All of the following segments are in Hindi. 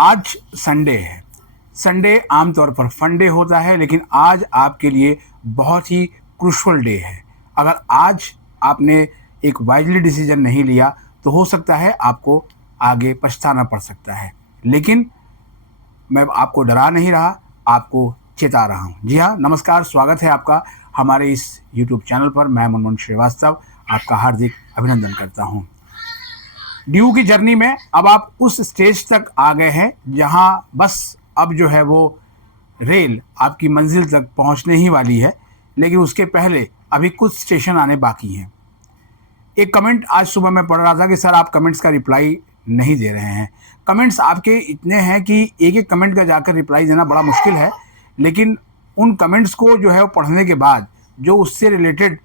आज संडे है। संडे आमतौर पर फन डे होता है, लेकिन आज आपके लिए बहुत ही क्रूशल डे है। अगर आज आपने एक वाइजली डिसीजन नहीं लिया तो हो सकता है आपको आगे पछताना पड़ सकता है। लेकिन मैं आपको डरा नहीं रहा, आपको चेता रहा हूँ। जी हाँ, नमस्कार, स्वागत है आपका हमारे इस YouTube चैनल पर। मैं मनमोहन श्रीवास्तव आपका हार्दिक अभिनंदन करता हूँ। ड्यू की जर्नी में अब आप उस स्टेज तक आ गए हैं जहां बस अब जो है वो रेल आपकी मंजिल तक पहुंचने ही वाली है, लेकिन उसके पहले अभी कुछ स्टेशन आने बाकी हैं। एक कमेंट आज सुबह मैं पढ़ रहा था कि सर आप कमेंट्स का रिप्लाई नहीं दे रहे हैं। कमेंट्स आपके इतने हैं कि एक एक कमेंट का जाकर रिप्लाई देना बड़ा मुश्किल है, लेकिन उन कमेंट्स को जो है वो पढ़ने के बाद जो उससे रिलेटेड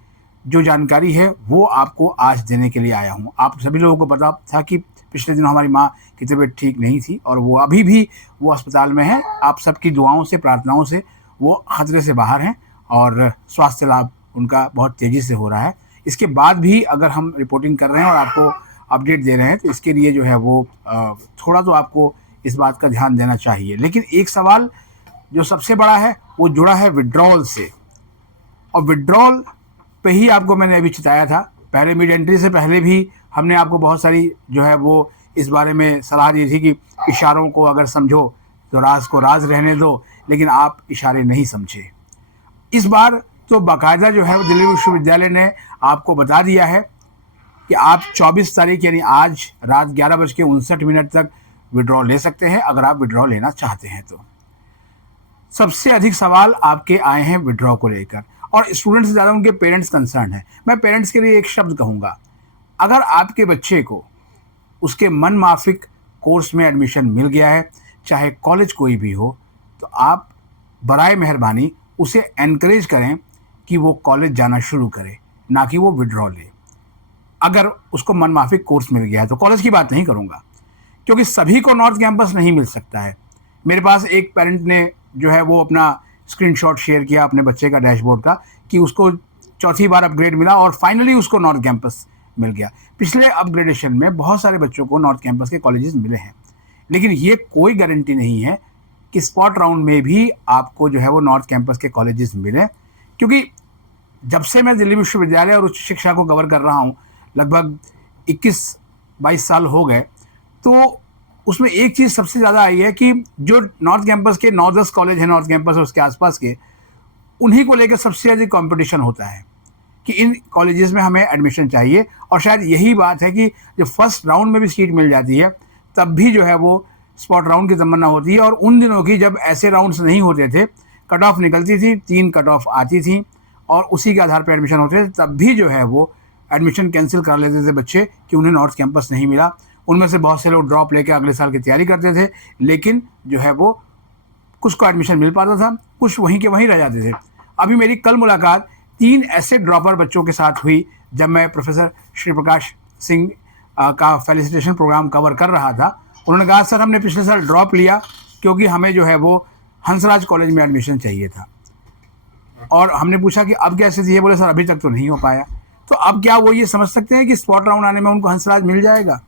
जो जानकारी है वो आपको आज देने के लिए आया हूँ। आप सभी लोगों को पता था कि पिछले दिनों हमारी माँ की तबीयत ठीक नहीं थी और वो अभी भी वो अस्पताल में है। आप सबकी दुआओं से, प्रार्थनाओं से वो खतरे से बाहर हैं और स्वास्थ्य लाभ उनका बहुत तेज़ी से हो रहा है। इसके बाद भी अगर हम रिपोर्टिंग कर रहे हैं और आपको अपडेट दे रहे हैं तो इसके लिए जो है वो थोड़ा तो आपको इस बात का ध्यान देना चाहिए। लेकिन एक सवाल जो सबसे बड़ा है वो जुड़ा है विड्रॉल से, और विड्रॉल पे ही आपको मैंने अभी चिताया था। पहले मिड एंट्री से पहले भी हमने आपको बहुत सारी जो है वो इस बारे में सलाह दी थी कि इशारों को अगर समझो तो राज को राज रहने दो, लेकिन आप इशारे नहीं समझे। इस बार तो बाकायदा जो है दिल्ली विश्वविद्यालय ने आपको बता दिया है कि आप 24 तारीख यानी आज रात 11:59 तक विड्रॉ ले सकते हैं, अगर आप विड्रॉ लेना चाहते हैं तो। सबसे अधिक सवाल आपके आए हैं विड्रॉ को लेकर, और स्टूडेंट्स से ज़्यादा उनके पेरेंट्स कंसर्न है। मैं पेरेंट्स के लिए एक शब्द कहूँगा, अगर आपके बच्चे को उसके मन माफिक कोर्स में एडमिशन मिल गया है, चाहे कॉलेज कोई भी हो, तो आप बराए मेहरबानी उसे एनकरेज करें कि वो कॉलेज जाना शुरू करे, ना कि वो विड्रॉ ले। अगर उसको मन माफिक कोर्स मिल गया है तो कॉलेज की बात नहीं करूँगा, क्योंकि सभी को नॉर्थ कैंपस नहीं मिल सकता है। मेरे पास एक पेरेंट ने जो है वो अपना स्क्रीनशॉट शेयर किया अपने बच्चे का डैशबोर्ड का कि उसको चौथी बार अपग्रेड मिला और फाइनली उसको नॉर्थ कैंपस मिल गया। पिछले अपग्रेडेशन में बहुत सारे बच्चों को नॉर्थ कैंपस के कॉलेजेस मिले हैं, लेकिन ये कोई गारंटी नहीं है कि स्पॉट राउंड में भी आपको जो है वो नॉर्थ कैंपस के कॉलेजेस मिले। क्योंकि जब से मैं दिल्ली विश्वविद्यालय और उच्च शिक्षा को कवर कर रहा हूँ, लगभग 21-22 साल हो गए, तो उसमें एक चीज़ सबसे ज़्यादा आई है कि जो नॉर्थ कैंपस के 9-10 कॉलेज हैं नॉर्थ कैंपस और उसके आसपास के, उन्हीं को लेकर सबसे ज़्यादा कंपटीशन होता है कि इन कॉलेजेस में हमें एडमिशन चाहिए। और शायद यही बात है कि जब फर्स्ट राउंड में भी सीट मिल जाती है तब भी जो है वो स्पॉट राउंड की तमन्ना होती है। और उन दिनों की जब ऐसे राउंड्स नहीं होते थे, कट ऑफ निकलती थी, 3 कट ऑफ आती थी और उसी के आधार पर एडमिशन होते थे, तब भी जो है वो एडमिशन कैंसिल कर लेते थे बच्चे कि उन्हें नॉर्थ कैंपस नहीं मिला। उनमें से बहुत से लोग ड्रॉप लेके अगले साल की तैयारी करते थे, लेकिन जो है वो कुछ को एडमिशन मिल पाता था, कुछ वहीं के वहीं रह जाते थे। अभी मेरी कल मुलाकात 3 ऐसे ड्रॉपर बच्चों के साथ हुई जब मैं प्रोफेसर श्री प्रकाश सिंह का फेलिसिटेशन प्रोग्राम कवर कर रहा था। उन्होंने कहा सर हमने पिछले साल ड्रॉप लिया क्योंकि हमें जो है वो हंसराज कॉलेज में एडमिशन चाहिए था। और हमने पूछा कि अब क्या स्थिति है, बोले सर अभी तक तो नहीं हो पाया। तो अब क्या वो ये समझ सकते हैं कि स्पॉट राउंड आने में उनको हंसराज मिल जाएगा?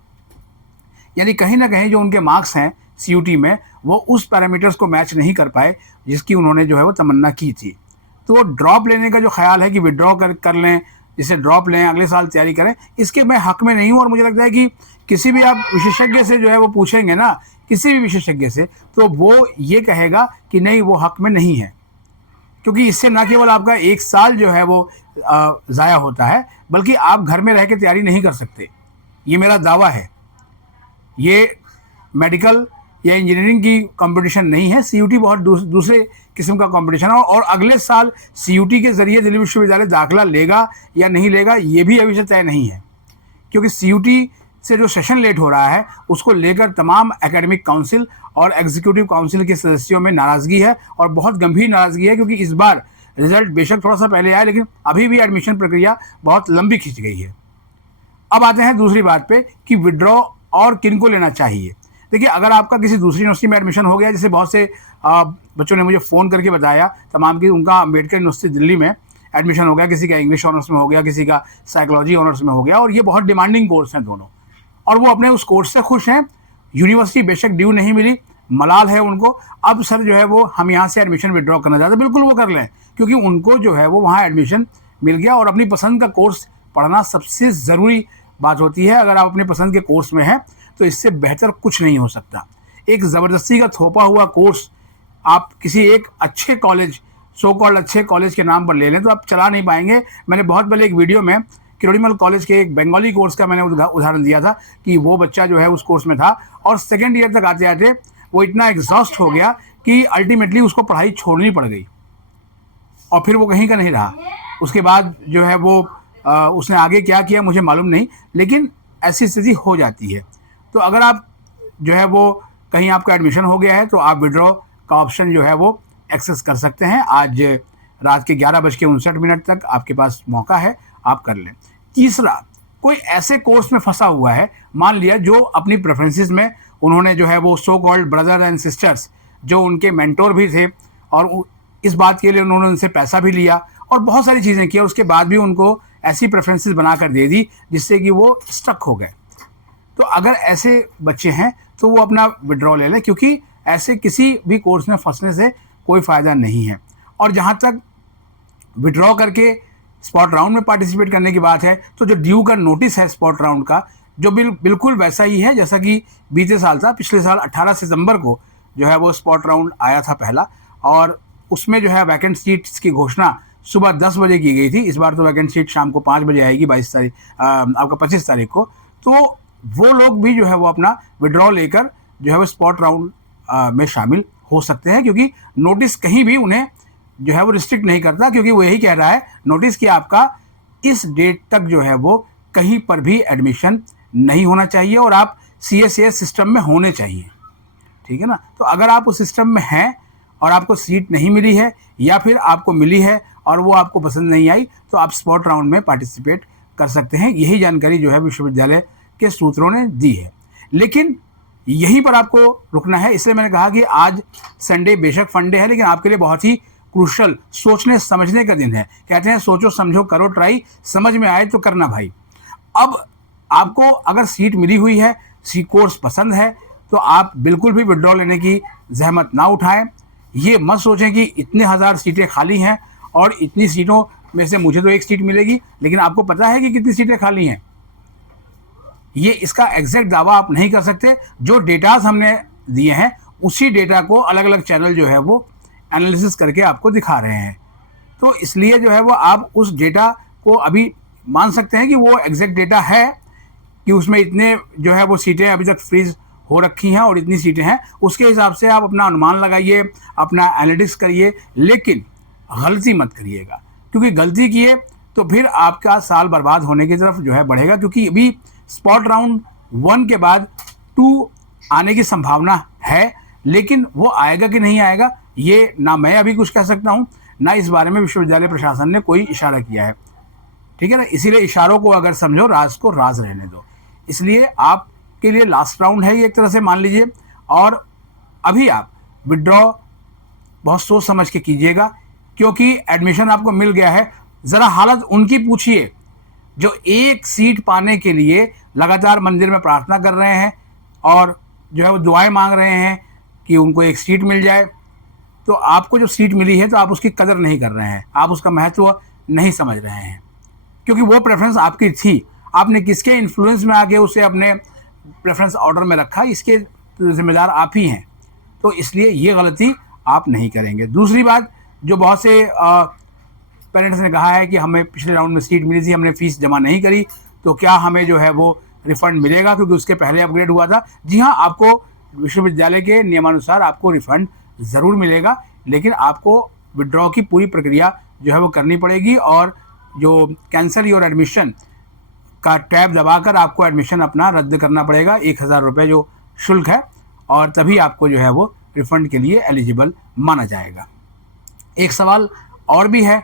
यानी कहीं ना कहीं जो उनके मार्क्स हैं CUT में वो उस पैरामीटर्स को मैच नहीं कर पाए जिसकी उन्होंने जो है वो तमन्ना की थी। तो ड्रॉप लेने का जो ख्याल है कि विड्रॉ कर लें, जिसे ड्रॉप लें, अगले साल तैयारी करें, इसके मैं हक में नहीं हूँ। और मुझे लगता है कि किसी भी आप विशेषज्ञ से जो है वो पूछेंगे ना, किसी भी विशेषज्ञ से, तो वो ये कहेगा कि नहीं वो हक में नहीं है। क्योंकि इससे ना केवल आपका 1 साल जो है वो ज़ाया होता है, बल्कि आप घर में रह के तैयारी नहीं कर सकते। ये मेरा दावा है। ये मेडिकल या इंजीनियरिंग की कंपटीशन नहीं है, CUT बहुत दूसरे किस्म का कंपटीशन है। और अगले साल CUT के ज़रिए दिल्ली विश्वविद्यालय दाखिला लेगा या नहीं लेगा ये भी अभी से तय नहीं है, क्योंकि CUT से जो सेशन लेट हो रहा है उसको लेकर तमाम एकेडमिक काउंसिल और एग्जीक्यूटिव काउंसिल के सदस्यों में नाराज़गी है, और बहुत गंभीर नाराज़गी है। क्योंकि इस बार रिजल्ट बेशक थोड़ा सा पहले आया, लेकिन अभी भी एडमिशन प्रक्रिया बहुत लंबी खिंच गई है। अब आते हैं दूसरी बात पे कि विड्रॉ और किन को लेना चाहिए। देखिए, अगर आपका किसी दूसरी यूनिवर्सिटी में एडमिशन हो गया, जैसे बहुत से बच्चों ने मुझे फ़ोन करके बताया तमाम की, उनका अम्बेडकर यूनिवर्सिटी दिल्ली में एडमिशन हो गया, किसी का इंग्लिश ऑनर्स में हो गया, किसी का साइकोलॉजी ऑनर्स में हो गया, और ये बहुत डिमांडिंग कोर्स हैं दोनों, और वो अपने उस कोर्स से खुश हैं। यूनिवर्सिटी बेशक ड्यू नहीं मिली, मलाल है उनको, अब सर जो है वो हम यहाँ से एडमिशन विड्रॉ करना चाहते हैं, बिल्कुल वो कर लें, क्योंकि उनको जो है वो वहाँ एडमिशन मिल गया। और अपनी पसंद का कोर्स पढ़ना सबसे ज़रूरी बात होती है। अगर आप अपने पसंद के कोर्स में हैं तो इससे बेहतर कुछ नहीं हो सकता। एक ज़बरदस्ती का थोपा हुआ कोर्स आप किसी एक अच्छे कॉलेज, सो कॉल्ड अच्छे कॉलेज के नाम पर ले लें तो आप चला नहीं पाएंगे। मैंने बहुत पहले एक वीडियो में किरोड़ीमल कॉलेज के एक बंगाली कोर्स का मैंने उदाहरण दिया था कि वो बच्चा जो है उस कोर्स में था और सेकेंड ईयर तक आते आते वो इतना एग्जॉस्ट हो गया कि अल्टीमेटली उसको पढ़ाई छोड़नी पड़ गई और फिर वो कहीं का नहीं रहा। उसके बाद जो है वो उसने आगे क्या किया मुझे मालूम नहीं, लेकिन ऐसी स्थिति हो जाती है। तो अगर आप जो है वो कहीं आपका एडमिशन हो गया है तो आप विड्रॉ का ऑप्शन जो है वो एक्सेस कर सकते हैं। आज रात के 11:59 तक आपके पास मौका है, आप कर लें। तीसरा, कोई ऐसे कोर्स में फंसा हुआ है, मान लिया जो अपनी प्रेफरेंसेस में उन्होंने जो है वो so called brother and sisters जो उनके मेंटोर भी थे और इस बात के लिए उन्होंने उनसे पैसा भी लिया और बहुत सारी चीज़ें की, उसके बाद भी उनको ऐसी प्रेफरेंसेस बना कर दे दी जिससे कि वो स्टक हो गए। तो अगर ऐसे बच्चे हैं तो वो अपना विड्रॉ ले लें, क्योंकि ऐसे किसी भी कोर्स में फंसने से कोई फ़ायदा नहीं है। और जहाँ तक विड्रॉ करके स्पॉट राउंड में पार्टिसिपेट करने की बात है तो जो ड्यू का नोटिस है स्पॉट राउंड का, जो बिल्कुल वैसा ही है जैसा कि बीते साल था। पिछले साल 18 सितंबर को जो है वो स्पॉट राउंड आया था पहला, और उसमें जो है वैकेंट सीट्स की घोषणा सुबह 10 बजे की गई थी। इस बार तो वैकेंट सीट शाम को 5 बजे आएगी, 22 तारीख आपका 25 तारीख को। तो वो लोग भी जो है वो अपना विड्रॉ लेकर जो है वो स्पॉट राउंड में शामिल हो सकते हैं, क्योंकि नोटिस कहीं भी उन्हें जो है वो रिस्ट्रिक्ट नहीं करता, क्योंकि वो यही कह रहा है नोटिस कि आपका इस डेट तक जो है वो कहीं पर भी एडमिशन नहीं होना चाहिए और आप CSAS सिस्टम में होने चाहिए, ठीक है ना। तो अगर आप उस सिस्टम में हैं और आपको सीट नहीं मिली है या फिर आपको मिली है और वो आपको पसंद नहीं आई तो आप स्पॉट राउंड में पार्टिसिपेट कर सकते हैं। यही जानकारी जो है विश्वविद्यालय के सूत्रों ने दी है। लेकिन यहीं पर आपको रुकना है, इसलिए मैंने कहा कि आज संडे बेशक फंडे है लेकिन आपके लिए बहुत ही क्रूशल सोचने समझने का दिन है। कहते हैं सोचो समझो करो ट्राई, समझ में आए तो करना भाई। अब आपको अगर सीट मिली हुई है, कोर्स पसंद है, तो आप बिल्कुल भी विड्रॉ लेने की जहमत ना उठाएं। ये मत सोचें कि इतने हज़ार सीटें खाली हैं और इतनी सीटों में से मुझे तो एक सीट मिलेगी, लेकिन आपको पता है कि कितनी सीटें खाली हैं। ये इसका एग्जैक्ट दावा आप नहीं कर सकते। जो डेटाज हमने दिए हैं उसी डेटा को अलग अलग चैनल जो है वो एनालिसिस करके आपको दिखा रहे हैं। तो इसलिए जो है वो आप उस डेटा को अभी मान सकते हैं कि वो एग्जैक्ट डेटा है कि उसमें इतने जो है वो सीटें अभी तक फ्रीज हो रखी हैं और इतनी सीटें हैं। उसके हिसाब से आप अपना अनुमान लगाइए, अपना एनालिटिक्स करिए, लेकिन गलती मत करिएगा, क्योंकि गलती किए तो फिर आपका साल बर्बाद होने की तरफ जो है बढ़ेगा। क्योंकि अभी स्पॉट राउंड 1 के बाद 2 आने की संभावना है, लेकिन वो आएगा कि नहीं आएगा ये ना मैं अभी कुछ कह सकता हूँ, ना इस बारे में विश्वविद्यालय प्रशासन ने कोई इशारा किया है, ठीक है ना। इसीलिए इशारों को अगर समझो, राज को राज रहने दो। इसलिए आपके लिए लास्ट राउंड है ये एक तरह से मान लीजिए, और अभी आप विड्रॉ बहुत सोच समझ के कीजिएगा, क्योंकि एडमिशन आपको मिल गया है। ज़रा हालत उनकी पूछिए जो एक सीट पाने के लिए लगातार मंदिर में प्रार्थना कर रहे हैं और जो है वो दुआएं मांग रहे हैं कि उनको एक सीट मिल जाए। तो आपको जो सीट मिली है तो आप उसकी कदर नहीं कर रहे हैं, आप उसका महत्व नहीं समझ रहे हैं, क्योंकि वो प्रेफरेंस आपकी थी। आपने किसके इन्फ्लुएंस में आके उसे अपने प्रेफरेंस ऑर्डर में रखा, इसके जिम्मेदार आप ही हैं। तो इसलिए ये गलती आप नहीं करेंगे। दूसरी बात, जो बहुत से पेरेंट्स ने कहा है कि हमें पिछले राउंड में सीट मिली थी, हमने फीस जमा नहीं करी, तो क्या हमें जो है वो रिफ़ंड मिलेगा क्योंकि उसके पहले अपग्रेड हुआ था। जी हाँ, आपको विश्वविद्यालय के नियमानुसार आपको रिफ़ंड ज़रूर मिलेगा, लेकिन आपको विड्रॉ की पूरी प्रक्रिया जो है वो करनी पड़ेगी और जो कैंसिल योर एडमिशन का टैब दबाकर आपको एडमिशन अपना रद्द करना पड़ेगा। 1000 रुपये जो शुल्क है, और तभी आपको जो है वो रिफ़ंड के लिए एलिजिबल माना जाएगा। एक सवाल और भी है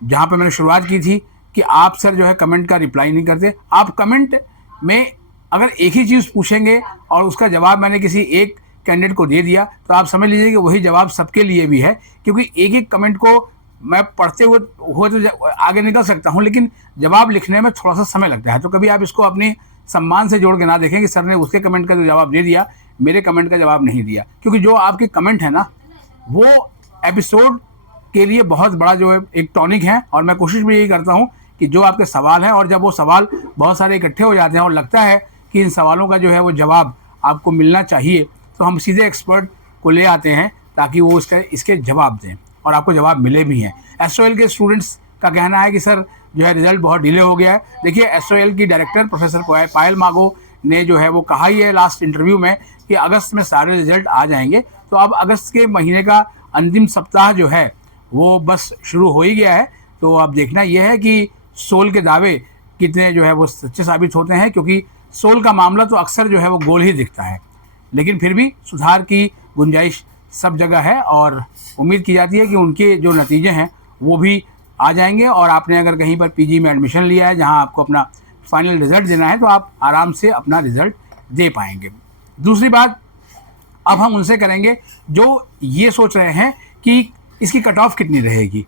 जहाँ पे मैंने शुरुआत की थी कि आप सर जो है कमेंट का रिप्लाई नहीं करते। आप कमेंट में अगर एक ही चीज़ पूछेंगे और उसका जवाब मैंने किसी एक कैंडिडेट को दे दिया तो आप समझ लीजिए कि वही जवाब सबके लिए भी है, क्योंकि एक एक कमेंट को मैं पढ़ते हुए तो आगे निकल सकता हूँ, लेकिन जवाब लिखने में थोड़ा सा समय लगता है। तो कभी आप इसको अपनी सम्मान से जोड़ के ना देखें कि सर ने उसके कमेंट का तो जवाब दे दिया, मेरे कमेंट का जवाब नहीं दिया, क्योंकि जो आपके कमेंट है ना वो एपिसोड के लिए बहुत बड़ा जो है एक टॉनिक है। और मैं कोशिश भी यही करता हूँ कि जो आपके सवाल हैं, और जब वो सवाल बहुत सारे इकट्ठे हो जाते हैं और लगता है कि इन सवालों का जो है वो जवाब आपको मिलना चाहिए, तो हम सीधे एक्सपर्ट को ले आते हैं ताकि वो इसके जवाब दें और आपको जवाब मिले भी हैं। एसओएल के स्टूडेंट्स का कहना है कि सर जो है रिजल्ट बहुत डिले हो गया है। देखिए, एसओएल की डायरेक्टर प्रोफेसर पायल मागो ने जो है वो कहा ही है लास्ट इंटरव्यू में कि अगस्त में सारे रिजल्ट आ जाएंगे। तो अब अगस्त के महीने का अंतिम सप्ताह जो है वो बस शुरू हो ही गया है। तो अब देखना यह है कि सोल के दावे कितने जो है वो सच्चे साबित होते हैं, क्योंकि सोल का मामला तो अक्सर जो है वो गोल ही दिखता है, लेकिन फिर भी सुधार की गुंजाइश सब जगह है और उम्मीद की जाती है कि उनके जो नतीजे हैं वो भी आ जाएंगे। और आपने अगर कहीं पर पीजी में एडमिशन लिया है जहां आपको अपना फाइनल रिजल्ट देना है, तो आप आराम से अपना रिजल्ट दे पाएंगे। दूसरी बात अब हम उनसे करेंगे जो ये सोच रहे हैं कि इसकी कट ऑफ कितनी रहेगी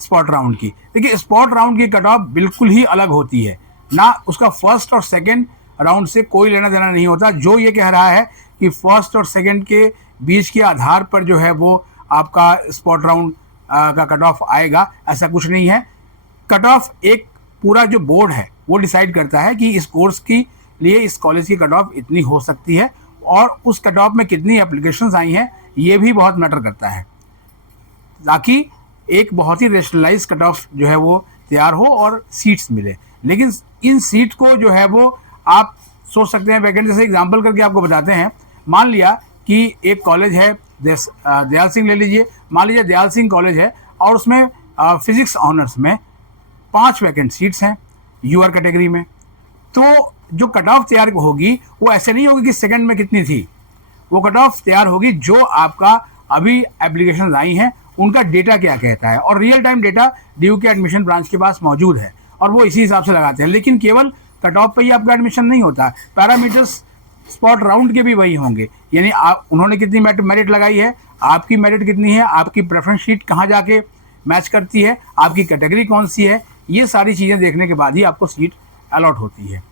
स्पॉट राउंड की। देखिए, स्पॉट राउंड की कट ऑफ बिल्कुल ही अलग होती है ना, उसका फर्स्ट और सेकंड राउंड से कोई लेना देना नहीं होता। जो ये कह रहा है कि फर्स्ट और सेकंड के बीच के आधार पर जो है वो आपका स्पॉट राउंड का कट ऑफ आएगा, ऐसा कुछ नहीं है। कट ऑफ एक पूरा जो बोर्ड है वो डिसाइड करता है कि इस कोर्स की लिए इस कॉलेज की कट ऑफ इतनी हो सकती है, और उस कट ऑफ में कितनी एप्लीकेशंस आई हैं ये भी बहुत मैटर करता है, ताकि एक बहुत ही रेशनलाइज कट ऑफ जो है वो तैयार हो और सीट्स मिले। लेकिन इन सीट को जो है वो आप सोच सकते हैं वैकेंट, जैसे एग्जांपल करके आपको बताते हैं। मान लिया कि एक कॉलेज है दयाल सिंह ले लीजिए, मान लीजिए दयाल सिंह कॉलेज है और उसमें फिजिक्स ऑनर्स में 5 वैकेंट सीट्स हैं यूआर कैटेगरी में। तो जो कट ऑफ तैयार होगी वो ऐसे नहीं होगी कि सेकंड में कितनी थी, वो कट ऑफ तैयार होगी जो आपका अभी एप्लीकेशन आई हैं उनका डेटा क्या कहता है, और रियल टाइम डेटा ड्यू के एडमिशन ब्रांच के पास मौजूद है और वो इसी हिसाब से लगाते हैं। लेकिन केवल कट ऑफ पर ही आपका एडमिशन नहीं होता, पैरामीटर्स स्पॉट राउंड के भी वही होंगे। यानी आप उन्होंने कितनी मेरिट लगाई है, आपकी मेरिट कितनी है, आपकी प्रेफरेंस शीट कहाँ जाके मैच करती है, आपकी कैटेगरी कौन सी है, ये सारी चीज़ें देखने के बाद ही आपको सीट अलॉट होती है।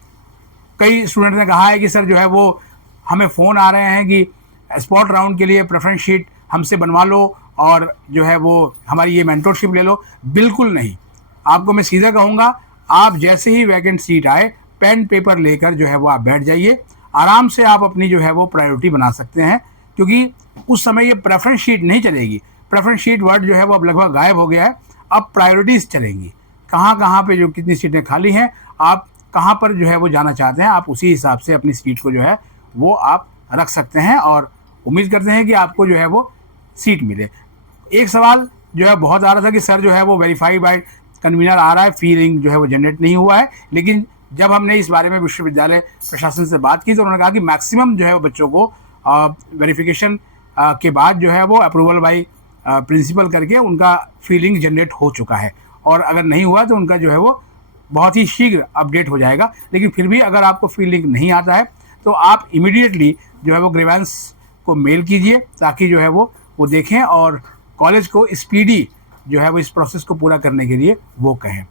कई स्टूडेंट ने कहा है कि सर जो है वो हमें फ़ोन आ रहे हैं कि स्पॉट राउंड के लिए प्रेफरेंस शीट हमसे बनवा लो और जो है वो हमारी ये मेंटरशिप ले लो। बिल्कुल नहीं, आपको मैं सीधा कहूँगा, आप जैसे ही वैकेंट सीट आए पेन पेपर लेकर जो है वो आप बैठ जाइए, आराम से आप अपनी जो है वो प्रायोरिटी बना सकते हैं, क्योंकि उस समय ये प्रेफरेंस शीट नहीं चलेगी। प्रेफरेंस शीट वर्ड जो है वो अब लगभग गायब हो गया है, अब प्रायोरिटीज़ चलेंगी। कहाँ कहाँ पे जो कितनी सीटें खाली हैं, आप कहाँ पर जो है वो जाना चाहते हैं, आप उसी हिसाब से अपनी सीट को जो है वो आप रख सकते हैं और उम्मीद करते हैं कि आपको जो है वो सीट मिले। एक सवाल जो है बहुत आ रहा था कि सर जो है वो वेरीफाई बाय कन्वीनर आ रहा है, फीलिंग जो है वो जनरेट नहीं हुआ है। लेकिन जब हमने इस बारे में विश्वविद्यालय प्रशासन से बात की तो उन्होंने कहा कि मैक्सिमम जो है वो बच्चों को वेरिफिकेशन के बाद जो है वो अप्रूवल बाय प्रिंसिपल करके उनका फीलिंग जनरेट हो चुका है, और अगर नहीं हुआ तो उनका जो है वो बहुत ही शीघ्र अपडेट हो जाएगा। लेकिन फिर भी अगर आपको फीलिंग नहीं आता है तो आप इमीडिएटली जो है वो ग्रीवेंस को मेल कीजिए, ताकि जो है वो देखें और कॉलेज को स्पीडी जो है वो इस प्रोसेस को पूरा करने के लिए वो कहें।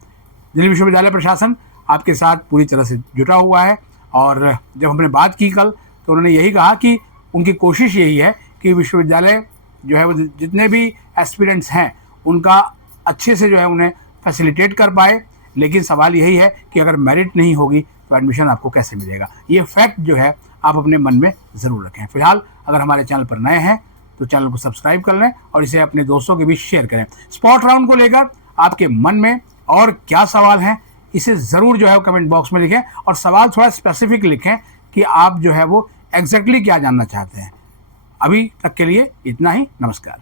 दिल्ली विश्वविद्यालय प्रशासन आपके साथ पूरी तरह से जुटा हुआ है, और जब हमने बात की कल तो उन्होंने यही कहा कि उनकी कोशिश यही है कि विश्वविद्यालय जो है वो जितने भी एस्पिरेंट्स हैं उनका अच्छे से जो है उन्हें फैसिलिटेट कर पाए। लेकिन सवाल यही है कि अगर मेरिट नहीं होगी तो एडमिशन आपको कैसे मिलेगा, ये फैक्ट जो है आप अपने मन में ज़रूर रखें। फिलहाल अगर हमारे चैनल पर नए हैं तो चैनल को सब्सक्राइब कर लें और इसे अपने दोस्तों के बीच शेयर करें। स्पॉट राउंड को लेकर आपके मन में और क्या सवाल हैं इसे ज़रूर जो है कमेंट बॉक्स में लिखें, और सवाल थोड़ा स्पेसिफिक लिखें कि आप जो है वो एग्जैक्टली क्या जानना चाहते हैं। अभी तक के लिए इतना ही, नमस्कार।